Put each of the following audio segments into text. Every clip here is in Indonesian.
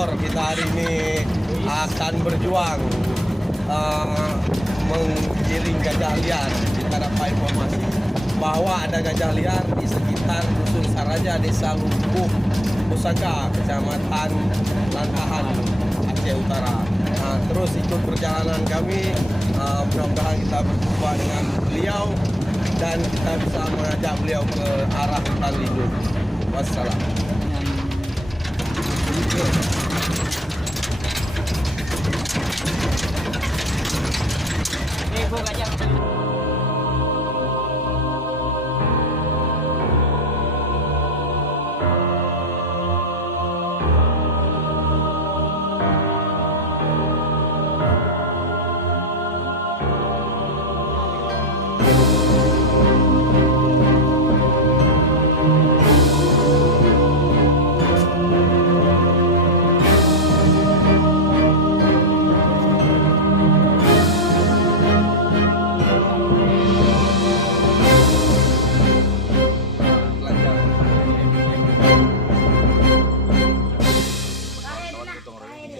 Motor kita hari ini akan berjuang menggiring gajah liar. Kita dapat informasi bahwa ada gajah liar di sekitar Dusun Saraja, Desa Lumpuh, Pusaka, Kecamatan Lantahan, Aceh Utara. Nah, terus ikut perjalanan kami, mudah-mudahan kita berjumpa dengan beliau dan kita bisa mengajak beliau ke arah hutan lindung. Wassalam.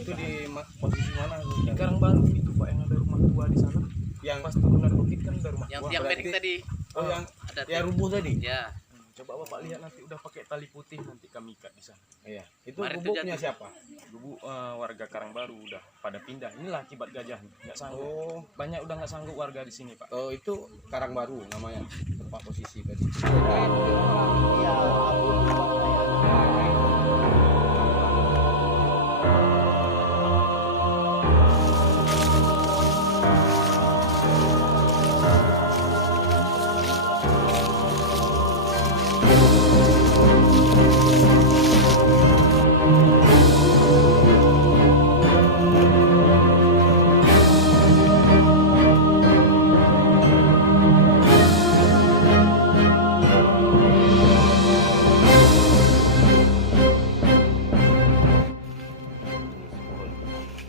Itu di posisi mana? Di Karangbaru itu Pak, yang ada rumah tua di sana. Yang Pas turun dari bukit kan ada rumah Yang tua. tiang medik tadi. Oh, yang Ada ya rubuh tadi. Ya. Coba Bapak lihat nanti udah pakai tali putih, nanti kami ikat di sana. Iya. Itu Kemarin gubuknya terjadi. siapa? Dulu warga Karangbaru udah pada pindah. Inilah akibat gajah nggak sanggup. Oh, Banyak udah nggak sanggup warga di sini Pak. oh itu Karangbaru namanya, tempat posisi tadi.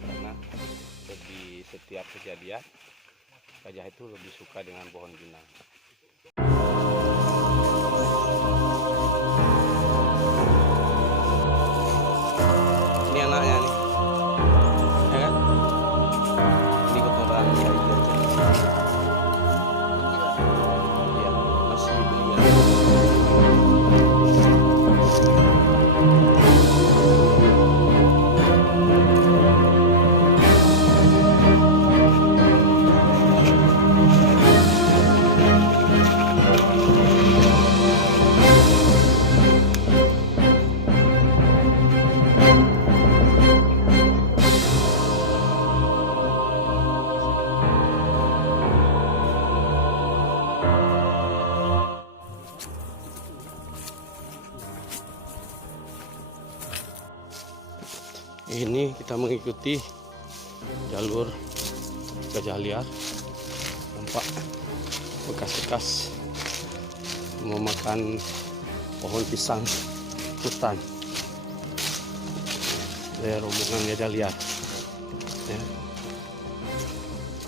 Karena di setiap kejadian gajah itu lebih suka dengan pohon pinang. Ini anaknya nih, ya kan? Ini kotoran bayi aja. Ya, masih belia. Ini kita mengikuti jalur gajah liar. Nampak bekas-bekas memakan pohon pisang hutan. Dari rombongan gajah liar. Ya.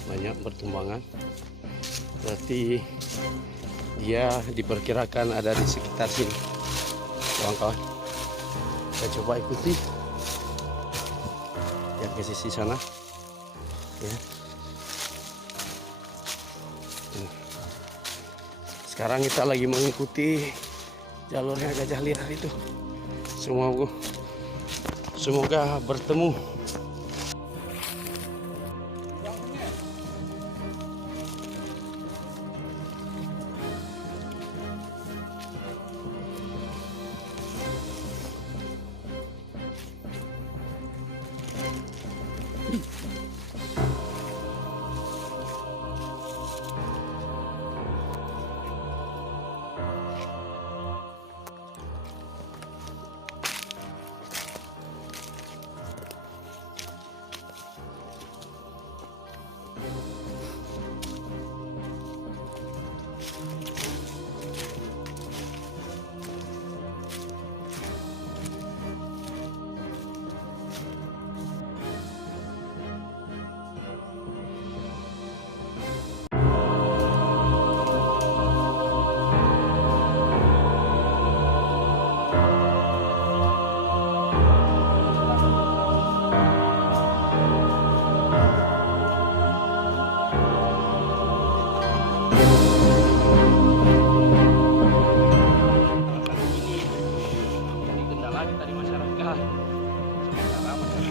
Banyak bertumbangan. Berarti dia diperkirakan ada di sekitar sini. Kawan-kawan, kita coba ikuti ke sisi sana ya. Sekarang kita lagi mengikuti jalurnya gajah liar itu. Semoga bertemu.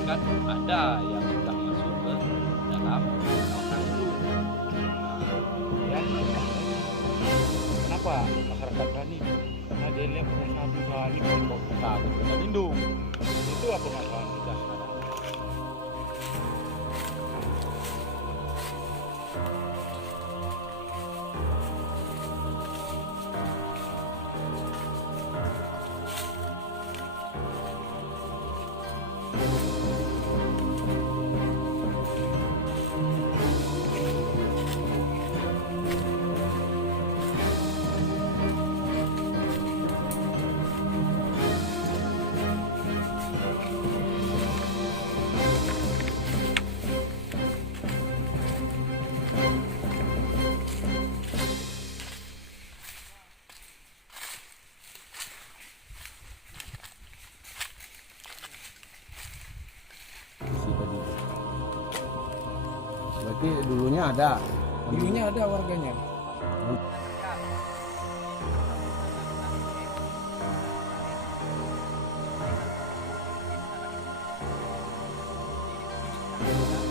masyarakat ada yang sudah masuk ke dalam kawasan itu. Kemudian kenapa masyarakat berani? Karena dia lihat usaha-usaha ini berupa usaha berkenan lindung. Itu apa masalah kita sekarang? Berarti dulunya ada. Dulunya ada warganya. Nah,